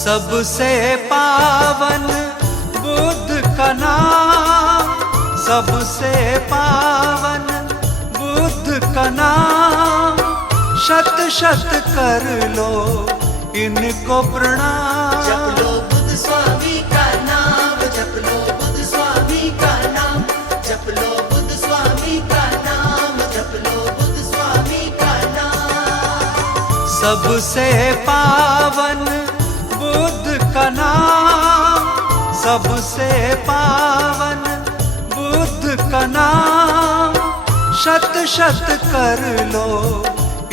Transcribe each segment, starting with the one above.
सबसे पावन बुद्ध का नाम, सबसे पावन बुद्ध का नाम। शत शत कर लो इनको प्रणाम। जप लो बुद्ध स्वामी का नाम, जप लो बुद्ध स्वामी का नाम, जप लो बुद्ध स्वामी का नाम, जप लो बुद्ध स्वामी का नाम। सबसे पावन बुद्ध का नाम, सबसे पावन बुद्ध का नाम। शत शत कर लो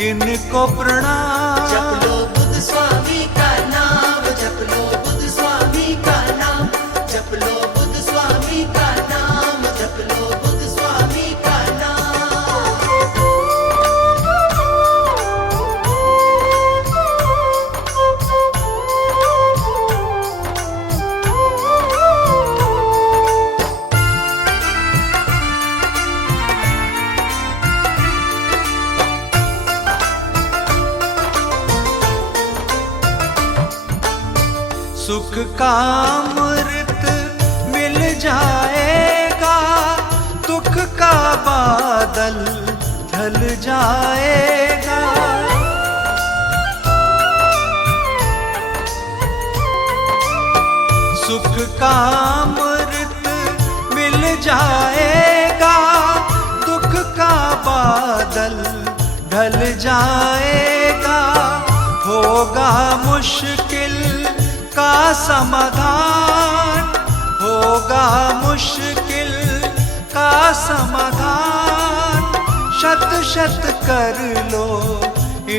इनको प्रणाम। जप लो बुद्ध स्वामी का नाम, जप लो बुद्ध स्वामी का नाम, जप लो बुद्ध स्वामी का नाम, जप लो बुद्ध स्वामी का नाम। सुख का अमृत मिल जाएगा, दुख का बादल ढल जाएगा। सुख का अमृत मिल जाएगा, दुख का बादल ढल जाएगा। होगा मुश्किल का समाधान, होगा मुश्किल का समाधान। शत शत कर लो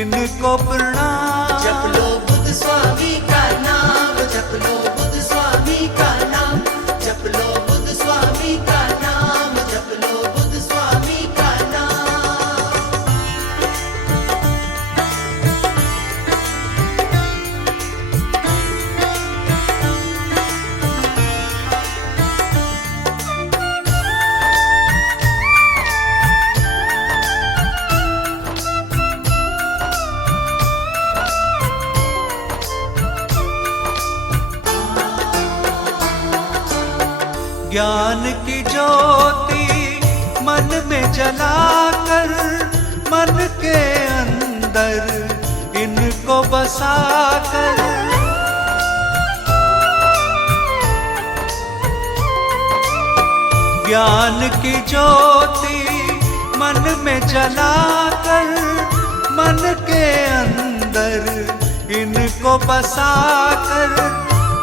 इनको प्रणाम। जप लो बुद्ध स्वामी का नाम, जप लो बुद्ध स्वामी का नाम, जप लो बुद्ध स्वामी का नाम, जप लो बुद्ध स्वामी का नाम। ज्ञान की ज्योति मन में जलाकर, मन के अंदर इनको बसाकर। ज्ञान की ज्योति मन में जलाकर, मन के अंदर इनको बसाकर।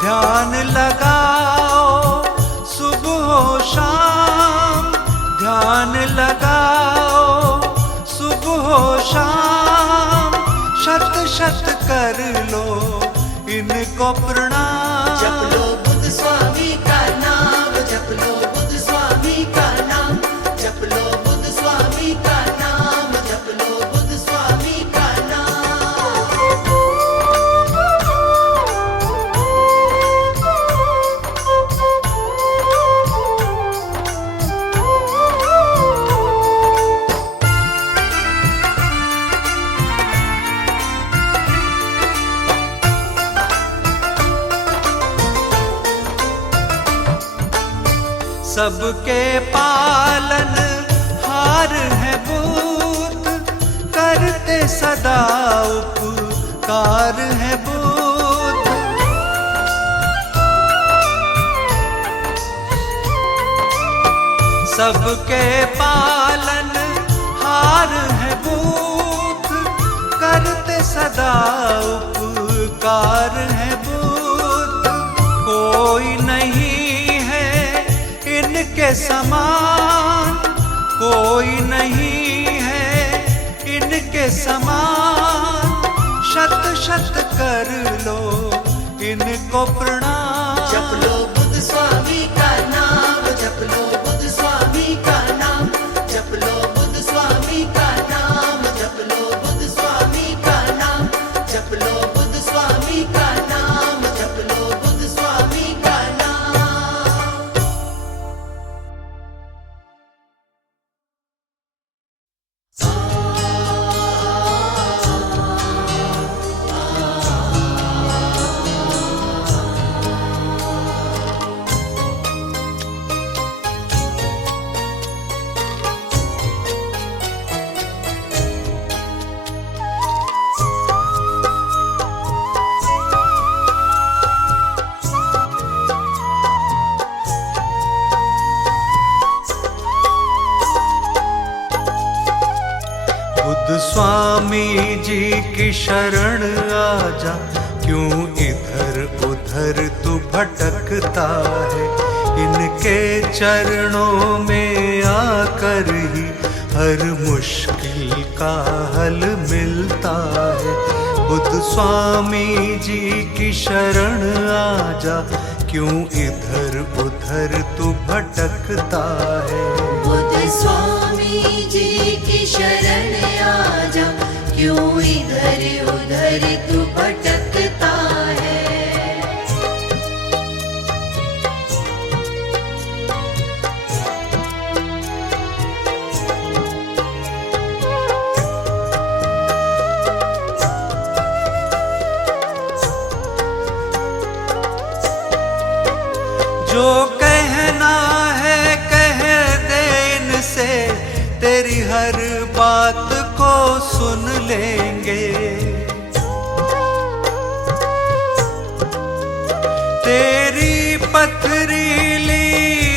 ध्यान लगाओ सुबह हो शाम, ध्यान लगाओ सुबह हो शाम। शत शत कर लो इनको प्रणाम। जप लो बुद्ध स्वामी का नाम, जप लो बुद्ध स्वामी का नाम, जप लो बुद्ध स्वामी का नाम, जप लो बुद्ध स्वामी का नाम। सबके पालन हार है बुद्ध, करते सदा उपकार है बुद्ध। सबके पालन हार है बुद्ध, करते सदा उपकार है बुद्ध। कोई नहीं इनके समान, कोई नहीं है इनके समान। शत शत कर लो इनको प्रणाम। जप लो बुद्ध स्वामी का नाम, जप लो बुद्ध स्वामी का नाम, जप लो बुद्ध स्वामी का नाम, जप लो बुद्ध स्वामी का नाम, जप लो बुद्ध स्वामी का नाम, जप लो बुद्ध स्वामी का नाम। बुद्ध स्वामी जी की शरण आजा, क्यों इधर उधर तू भटकता है। इनके चरणों में आकर ही हर मुश्किल का हल मिलता है। बुद्ध स्वामी जी की शरण आजा, क्यों इधर उधर तू भटकता है। बुद्ध स्वामी जी की शरण आजा, क्यों इधर उधर तू भटकता है। जो कहना है कह दे इनसे, तेरी हर बात को सुन लेंगे। तेरी पथरीली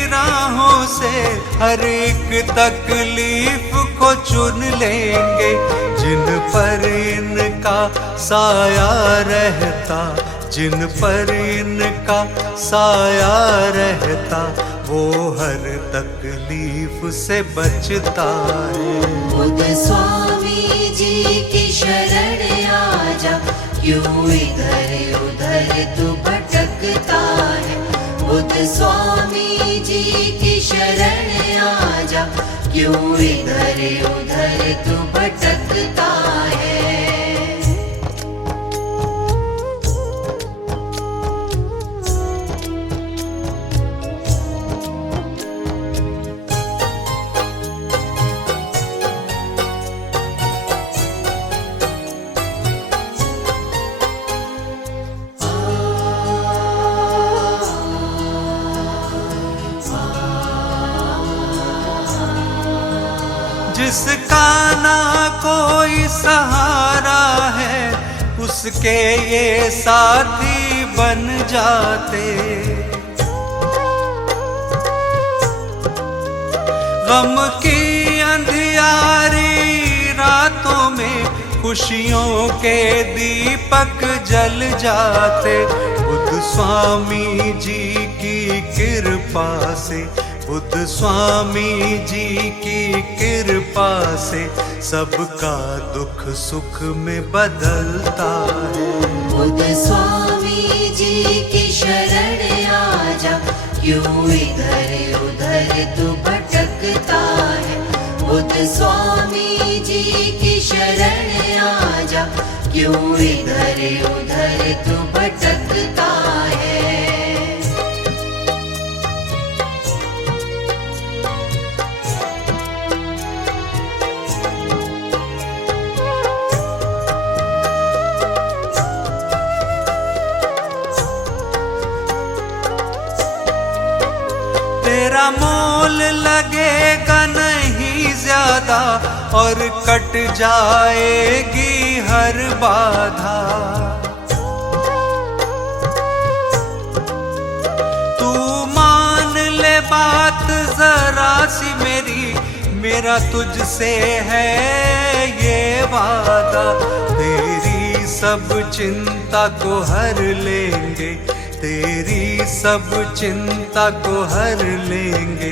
राहों से हर एक तकलीफ को चुन लेंगे। जिन पर इनका साया रहता, जिन पर इनका साया रहता, वो हर तकलीफ से बचता है। बुद्ध स्वामी जी की शरण आजा, क्यों इधर उधर तू भटकता है। बुद्ध स्वामी जी की शरण आजा, क्यों इधर उधर तू भटकता है। जिसका ना कोई सहारा है, उसके ये साथी बन जाते। गम की अंधियारी रातों में खुशियों के दीपक जल जाते। बुद्ध स्वामी जी की कृपा से, बुद्ध स्वामी जी की कृपा से सबका दुख सुख में बदलता है। बुद्ध स्वामी जी की शरण आजा, क्यों इधर उधर तू भटकता है। बुद्ध स्वामी जी की शरण आजा, क्यों इधर उधर तू भटकता है। तेरा मोल लगेगा नहीं ज्यादा, और कट जाएगी हर बाधा। तू मान ले बात जरा सी मेरी, मेरा तुझसे है ये वादा। तेरी सब चिंता को हर लेंगे, तेरी सब चिंता को हर लेंगे।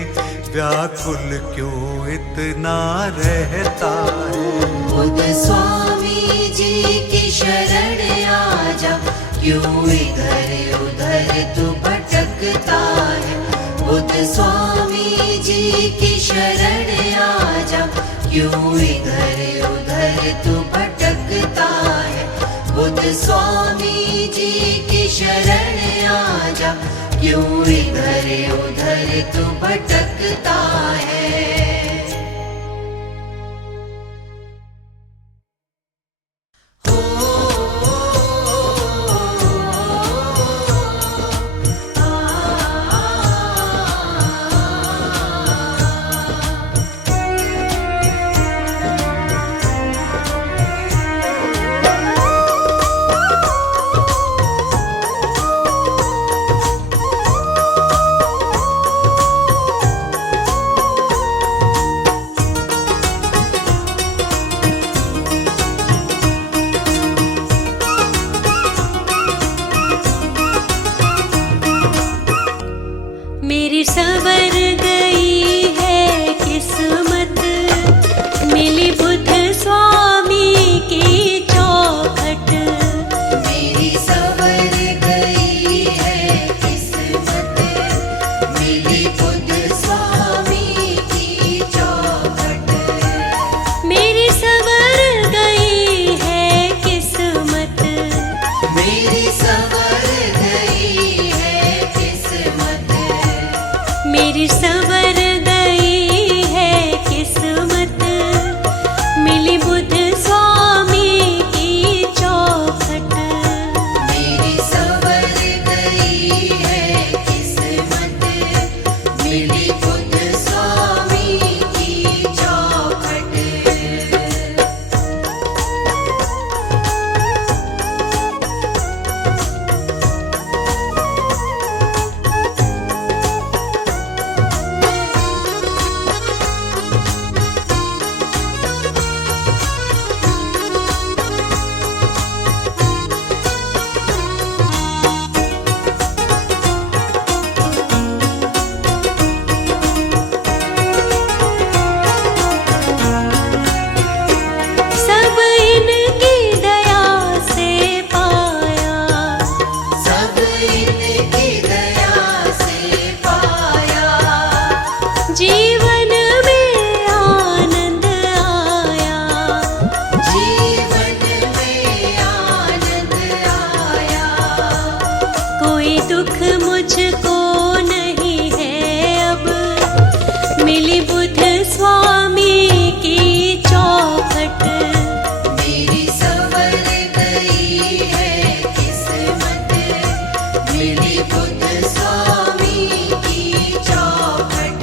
व्याकुल क्यों इतना रहता है। बुद्ध स्वामी जी की शरण आजा, क्यों इधर उधर तू भटकता है। बुद्ध स्वामी जी की शरण आजा, क्यों इधर उधर तू भटकता है। बुद्ध स्वामी जी की शरण आजा, क्यों इधर उधर तू भटकता है। जीवन में आनंद आया, जीवन में आनंद आया। कोई दुख मुझको नहीं है अब, मिली बुद्ध स्वामी की चौखट। मेरी संवर गई है किस्मत, मिली बुद्ध स्वामी की चौखट।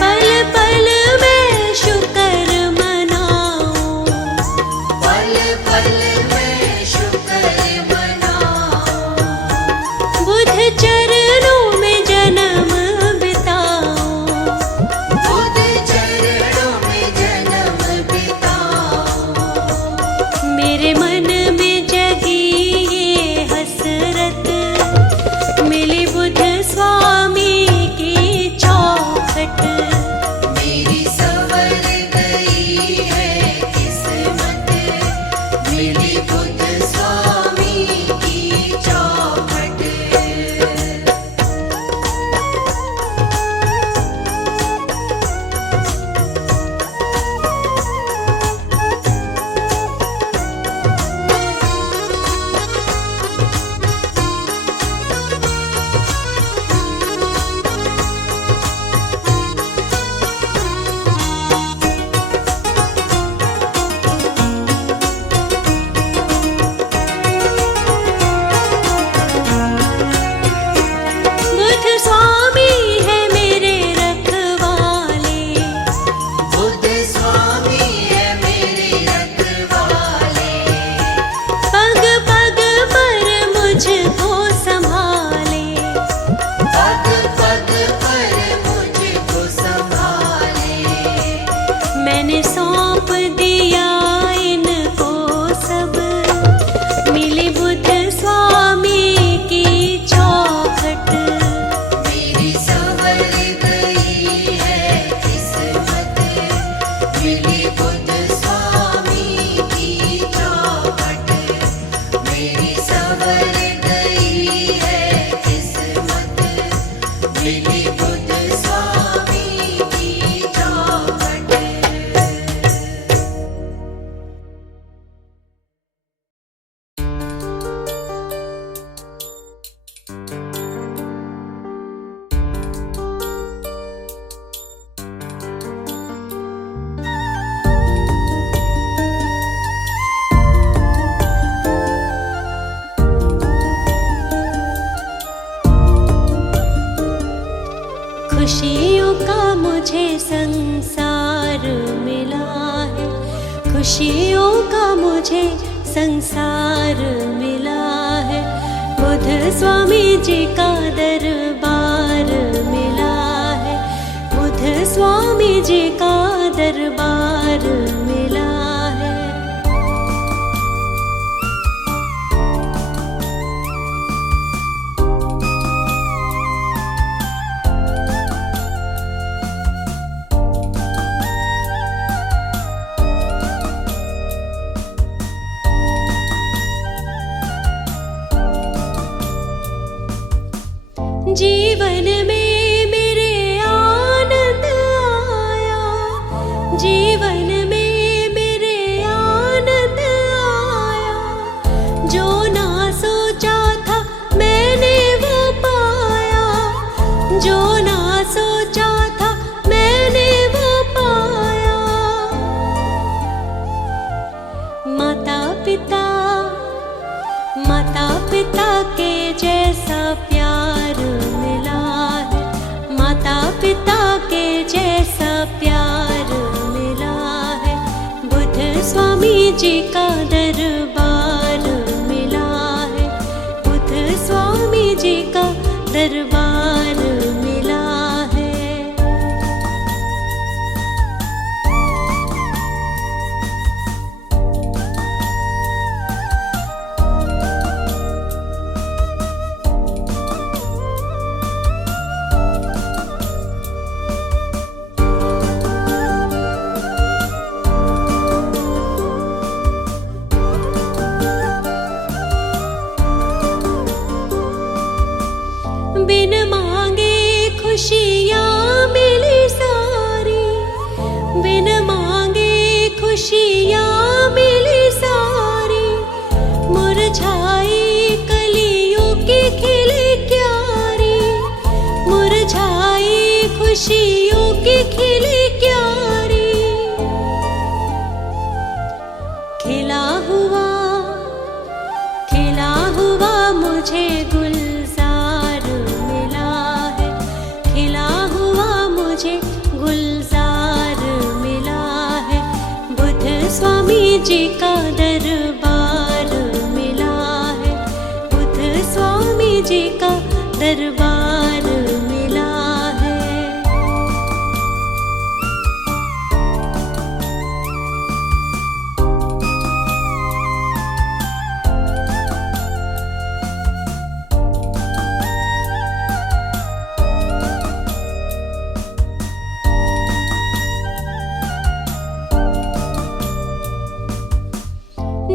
पल पल मैं शुक्र मनाऊं, पल पल में शुक्र मनाऊं, बुद्ध चरणों में जन्म बिताऊं। बुद्ध चरणों में जन्म बिताऊं। मेरे मन में जगी ये हसरत, मिली बुद्ध स्वामी की चौखट। मेरी संवर गई है किस्मत, मिली बुद्ध स्वामी की चौखट। बुद्ध स्वामी है मेरे रखवाले, बुद्ध स्वामी है मेरे रखवाले, पग पग पर मुझको संभाले। पग पग पर मुझको संभाले। मैंने सौंप दिया इनको सब, मिली बुद्ध स्वामी की चौखट। मेरी संवर गई है किस्मत, मिली बुद्ध स्वामी की चौखट। मेरी संवर गई है किस्मत, मिली बुद्ध स्वामी की चौखट। खुशियों का मुझे संसार मिला है, खुशियों का मुझे संसार मिला है। बुद्ध स्वामी जी का दरबार मिला है, बुद्ध स्वामी जी का दरबार मिला है। जीवन में मेरे आनंद आया, जीवन में मेरे आनंद आया। जो ना सोचा था मैंने वो पाया, जो ना सोचा था मैंने वो पाया। माता पिता, माता पिता के जैसा प्यार मिला है, माता पिता के जैसा प्यार मिला है। बुद्ध स्वामी जी का दरबार मिला है, बुद्ध स्वामी जी का दरबार मिला है। की खिली क्यारी, खिला हुआ मुझे गुलजार मिला है, खिला हुआ मुझे गुलजार मिला है। बुद्ध स्वामी जी का दरबार मिला है, बुद्ध स्वामी जी का दरबार मिला है।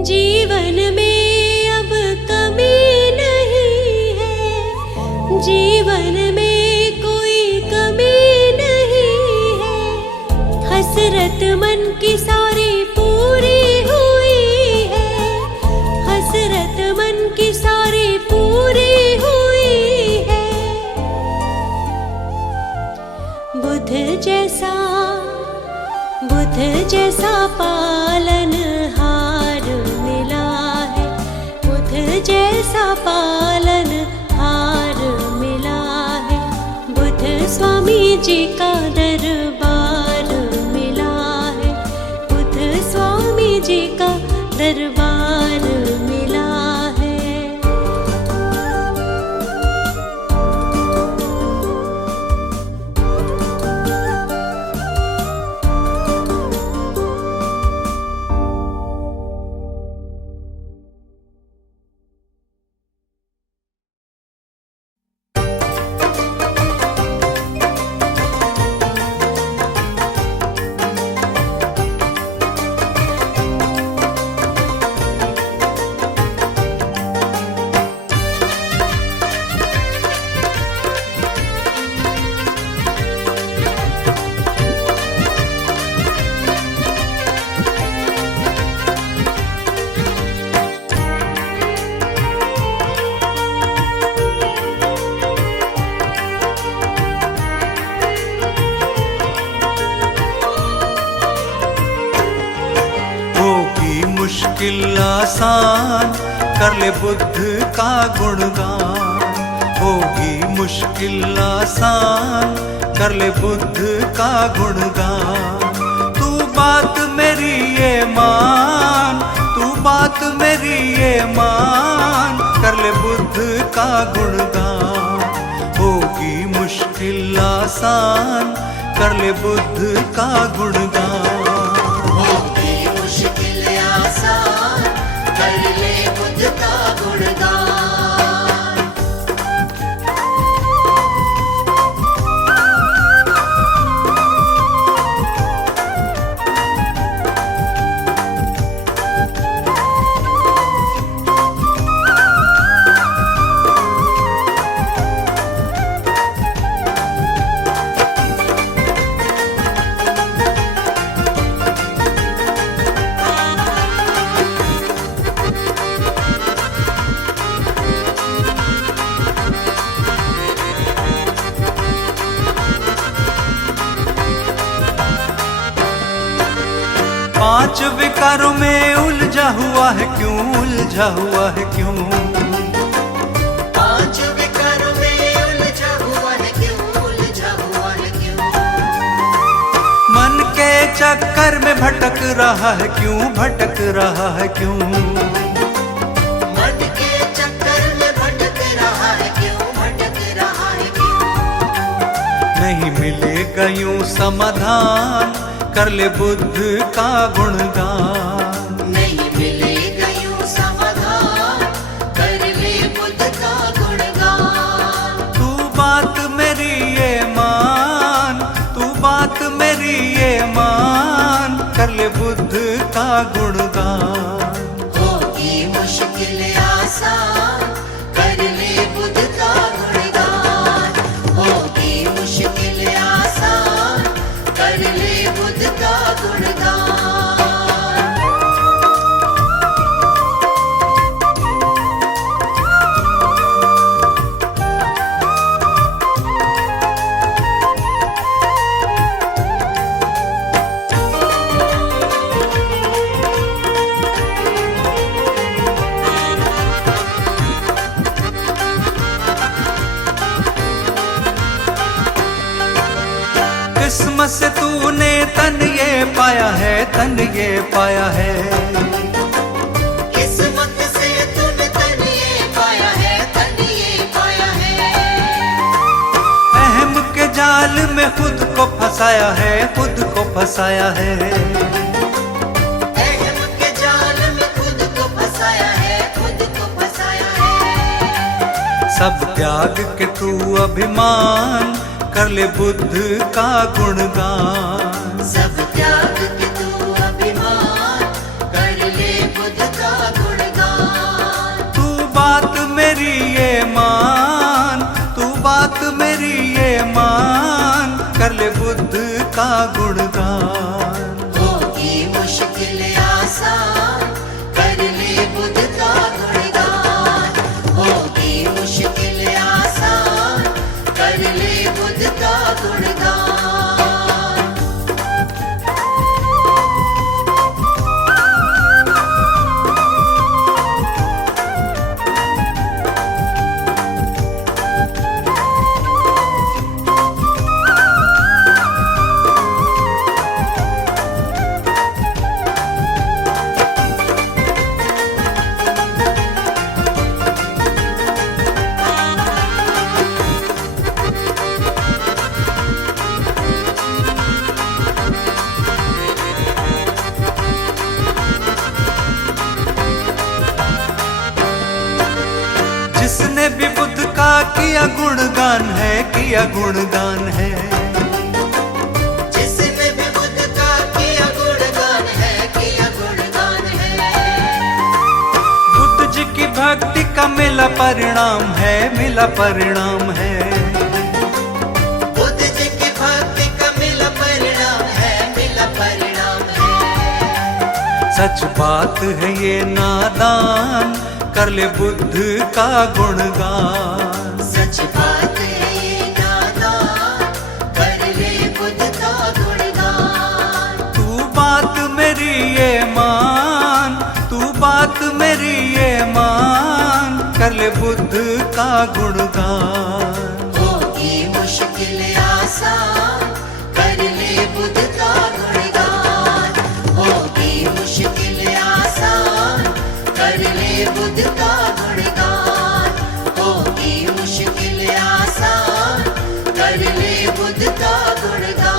जीवन में अब कमी नहीं है, जीवन में कोई कमी नहीं है। हसरत मन की सारी पूरी हुई है, हसरत मन की सारी पूरी हुई है। बुद्ध जैसा पालनहार मिला है, बुद्ध जैसा पालनहार मिला है। बुद्ध स्वामी जी का दरबार मिला है, बुद्ध स्वामी जी का दरबार मिला है। मुश्किल आसान कर ले बुद्ध का गुणगान, होगी मुश्किल आसान कर ले बुद्ध का गुणगान। तू बात मेरी ये मान, तू बात मेरी ये मान, कर ले बुद्ध का गुणगान। होगी मुश्किल आसान कर ले बुद्ध का गुणगान। मुश्किल आसान कर ले बुद्ध का गुणगान। पांच विकारों में उलझा हुआ है क्यों, उलझा हुआ है क्यों? पांच विकारों में उलझा हुआ है क्यों, उलझा हुआ है क्यों? मन के चक्कर में भटक रहा है क्यों, भटक रहा है क्यों? मन के चक्कर में भटक रहा है क्यों, भटक रहा है क्यों? नहीं मिलेगा यूं समाधान कर ले बुद्ध का गुणगान। नहीं मिलेगा यूं समाधान कर ले बुद्ध का गुणगान। तू बात मेरी ये मान, तू बात मेरी ये मान, कर ले बुद्ध का गुणगान। होगी मुश्किल आसान कर ले बुद्ध का गुणगान। होगी मुश्किल आसान कर ले बुद्ध का गुणगान। किस्मत से तूने तन ये पाया है, तन ये पाया है। किस्मत से तूने तन ये पाया है, तन ये पाया है। अहम के जाल में खुद को फंसाया है, खुद को फंसाया है। अहम के जाल में खुद को फंसाया है, खुद को फंसाया है। सब त्याग के तू अभिमान कर ले बुद्ध का गुणगान। सब त्याग के तू अभिमान कर ले बुद्ध का गुणगान। तू बात मेरी ये मान, तू बात मेरी ये मान, कर ले बुद्ध का गुणगान। होगी मुश्किल आसान कर ले बुद्ध का गुणगान। होगी मुश्किल आसान कर ले बुद्ध का गुणगान। जिसने भी बुद्ध का किया गुणगान है, किया गुणगान है। जिसने भी बुद्ध का किया गुणगान है, किया गुणगान है। बुद्ध जी की भक्ति का मिला परिणाम है, मिला परिणाम है। बुद्ध जी की भक्ति का मिला परिणाम है, मिला परिणाम है। सच बात है ये नादान, कर ले बुद्ध का गुणगान। सच बात है ये नादान कर ले बुद्ध का गुणगान। तू बात मेरी ये मान, तू बात मेरी ये मान, कर ले बुद्ध का गुणगान। होगी मुश्किल आसान कर ले बुद्ध का गुणगान। होगी मुश्किल आसान कर ले बुद्ध का गुणगान। होगी मुश्किल आसान कर ले बुद्ध का गुणगान।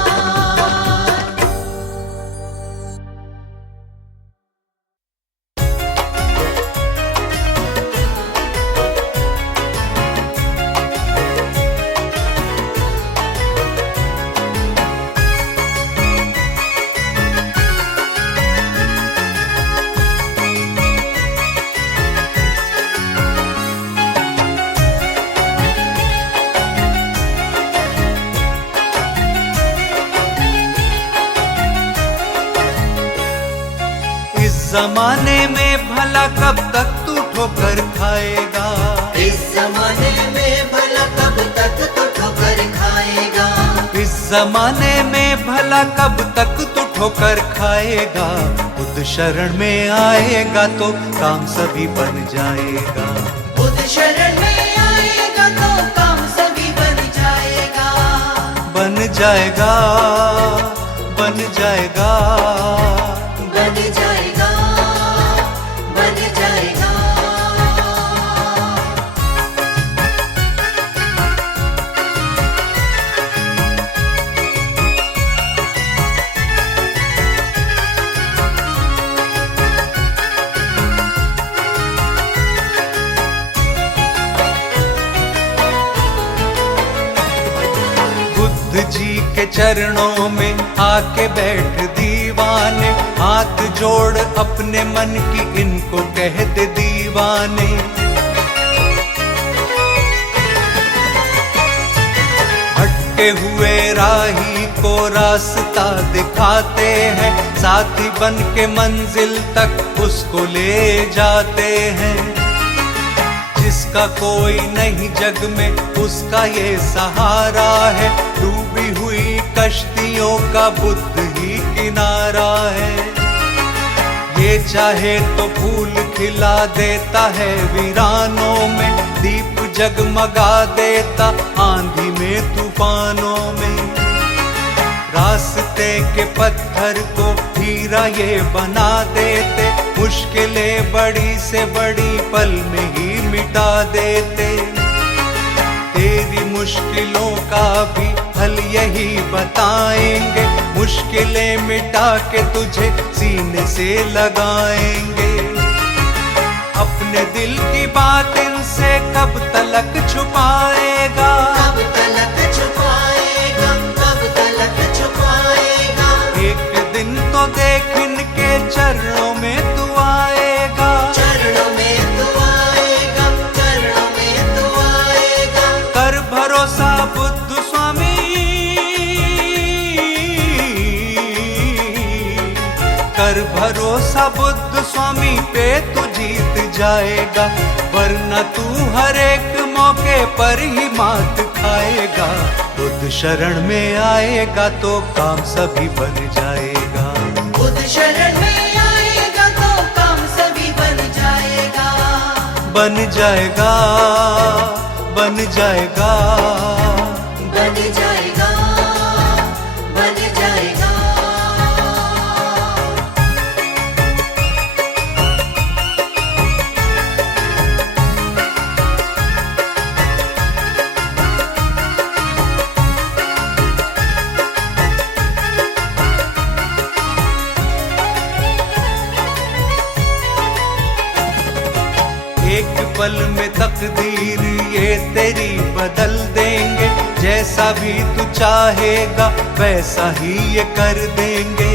जमाने में भला कब तक तू ठोकर खाएगा। इस जमाने में भला कब तक तो ठोकर खाएगा। इस जमाने में भला कब तक तू ठोकर खाएगा। बुद्ध शरण में आएगा तो काम सभी बन जाएगा। बुद्ध शरण में आएगा तो काम सभी बन जाएगा। बन जाएगा, बन जाएगा, बन जाएगा, बन जाएगा। बुद्ध जी के चरणों में आके बैठ दीवाने। हाथ जोड़ अपने मन की इनको कह दे दीवाने। भटके हुए राही को रास्ता दिखाते हैं। साथी बन के मंजिल तक उसको ले जाते हैं। जिसका कोई नहीं जग में उसका ये सहारा है। डूबी हुई कश्तियों का बुद्ध ही किनारा है। ये चाहे तो फूल खिला देता है वीरानों में। दीप जगमगा देता आंधी में तूफानों में। रास्ते के पत्थर को हीरा ये बना देते, मुश्किलें बड़ी से बड़ी पल में ही मिटा देते। तेरी मुश्किलों का भी हल यही बताएंगे, मुश्किलें मिटा के तुझे सीने से लगाएंगे। अपने दिल की बात इनसे कब तलक छुपाएगा, कब तलक छुपाएगा, कब तलक छुपाएगा। एक दिन तो देख इनके चरणों में तू आएगा, चरणों में तू आएगा, चरणों में तू आएगा। कर भरोसा बुद्ध स्वामी, कर भरोसा बुद्ध स्वामी पे तू जीत जाएगा, वरना तू हर एक मौके पर ही मात खाएगा। बुद्ध शरण में आएगा तो काम सभी बन जाएगा, बुद्ध शरण में आएगा तो काम सभी बन जाएगा, बन जाएगा, बन जाएगा, बन जाएगा, बन जाएगा। एक पल में तकदीर ये तेरी बदल देंगे, जैसा भी तू चाहेगा वैसा ही ये कर देंगे।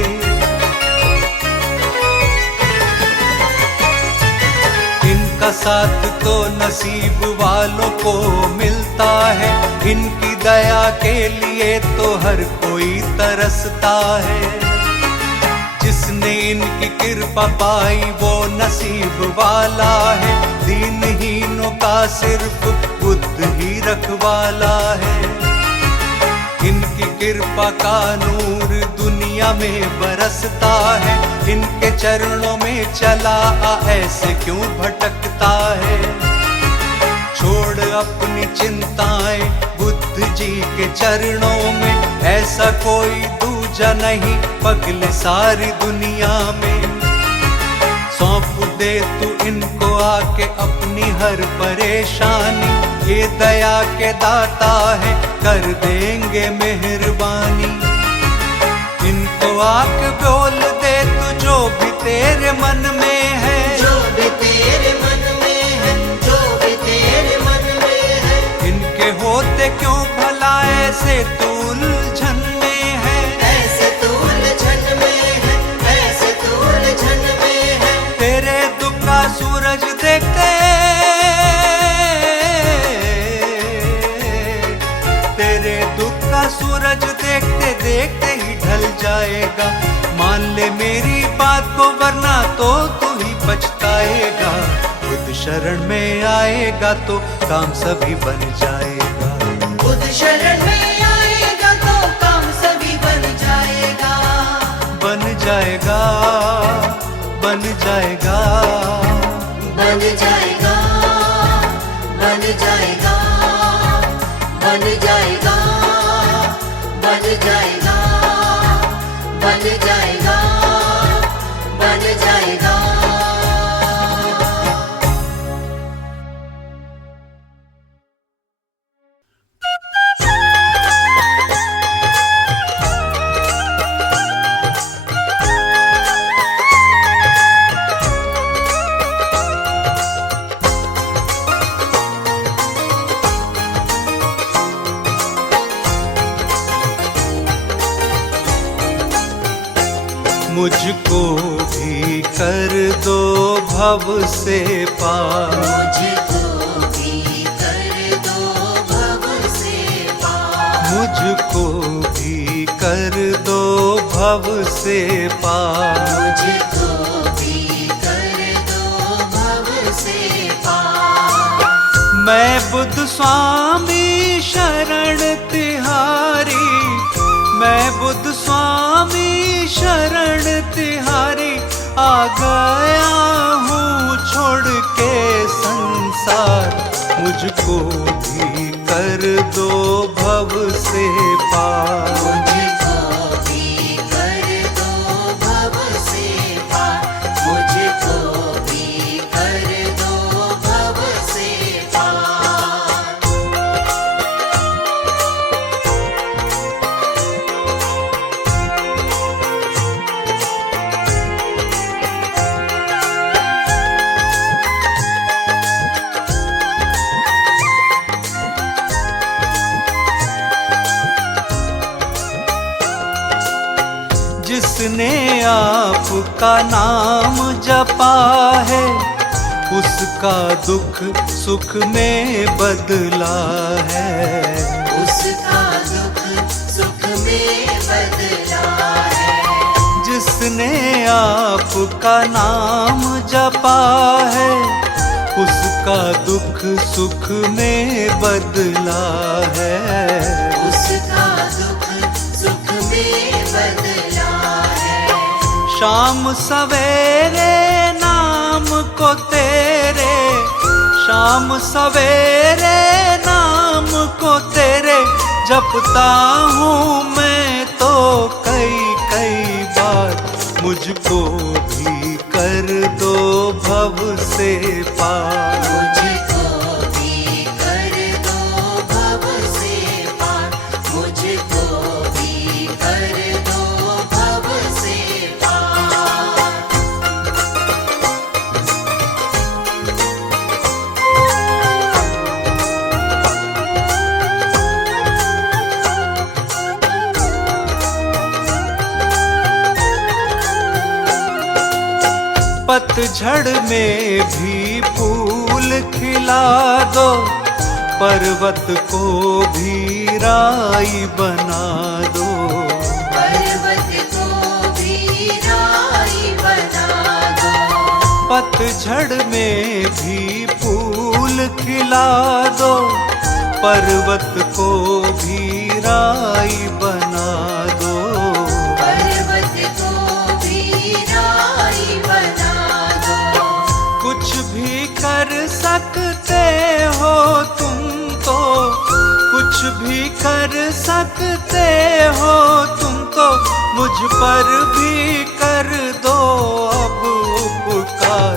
इनका साथ तो नसीब वालों को मिलता है, इनकी दया के लिए तो हर कोई तरसता है। जिसने इनकी कृपा पाई वो नसीब वाला है, दीनहीनों का सिर्फ बुद्ध ही रखवाला है। इनकी कृपा का नूर दुनिया में बरसता है, इनके चरणों में चला ऐसे क्यों भटकता है। छोड़ अपनी चिंताएं बुद्ध जी के चरणों में, ऐसा कोई दूजा नहीं पगले सारी दुनिया में। सौंप दे तू इनको आके अपनी हर परेशानी, ये दया के दाता है कर देंगे मेहरबानी। इनको आके बोल दे तू जो भी तेरे मन में है, जो भी तेरे मन में है, जो भी तेरे मन में है। इनके होते क्यों भला ऐसे तू उलझन में है, ऐसे तू उलझन में है, ऐसे तू उलझन में है। तेरे दुख का सूरज देखते, तेरे दुख का सूरज देखते देखते ही ढल जाएगा। मान ले मेरी बात को वरना तो तू ही पछताएगा। बुद्ध शरण में आएगा तो काम सभी बन जाएगा, बुद्ध शरण में आएगा तो काम सभी बन जाएगा, बन जाएगा, बन जाएगा, बन जाएगा, बन जाएगा, बन जाएगा, बन जाएगा, बन जाएगा, बन जाएगा। मुझको भी कर दो भव से पार, मुझको भी कर दो भव से पार, मुझको भी कर दो भव से पार, मुझको भी कर दो भव से पार। मैं बुद्ध स्वामी शरण तिहारी, मैं बुद्ध स्वामी शरण तिहारी, आ गया हूँ छोड़ के संसार। मुझको भी कर दो भव से पार, मुझको भी जिसने आपका नाम जपा है, उसका दुख सुख में बदला है। उसका दुख सुख में बदला है। जिसने आपका नाम जपा है, उसका दुख सुख में बदला है। उसका दुख सुख में बदला है। शाम सवेरे नाम को तेरे, शाम सवेरे नाम को तेरे जपता हूँ मैं तो कई कई बार। मुझको भी कर दो भव से पार। मुझको भी कर दो भव से पार। मुझको भी कर दो भव से पार। पतझड़ में भी फूल खिला दो, पर्वत को भी राई बना दो। पर्वत को भी राई बना दो। पतझड़ में भी फूल खिला दो, पर्वत को भी राई बना दो। पर्वत को भी राई बना दो। कुछ भी कर सकते हो तुम तो, कुछ भी कर सकते हो तुम तो, मुझ पर भी कर दो अब उपकार।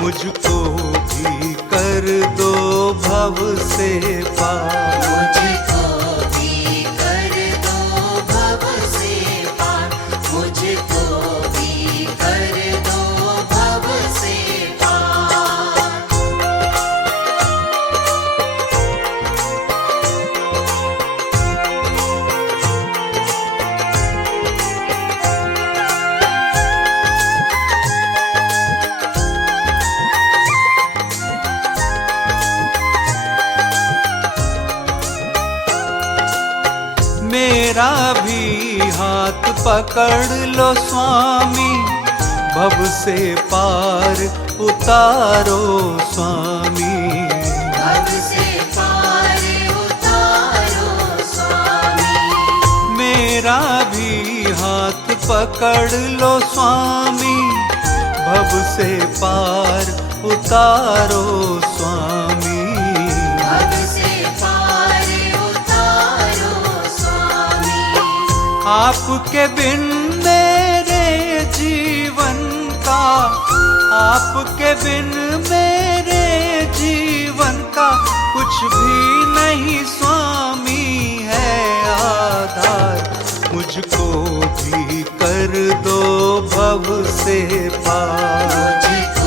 मुझको भी कर दो भव से पार। मुझको भी कर दो भव से पार। मुझको भी कर दो भव से पार। मेरा भी हाथ पकड़ लो स्वामी, भव से पार उतारो स्वामी। भव से पार उतारो स्वामी। मेरा भी हाथ पकड़ लो स्वामी, भव से पार उतारो स्वामी। भव से पार उतारो स्वामी। आपके बिन मेरे जीवन का, आपके बिन मेरे जीवन का कुछ भी नहीं स्वामी है आधार। मुझको भी कर दो भव से पार। मुझको